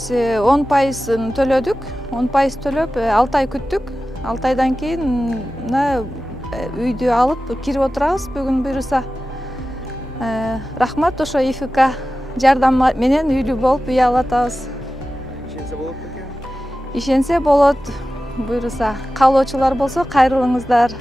биз 10% төлөдүк. 10% төлөп 6 ай күттүк. 6 айдан кийин мына үйдү алып кирип отурабыз бүгүн буюрса. Рахмат, ошо ИФК жардам менен үйлүү болуп үй алып атабыз. Ишенсе болот бекен? Ишенсе болот. Буюрса, каалоочулар болсо кайрылыңыздар.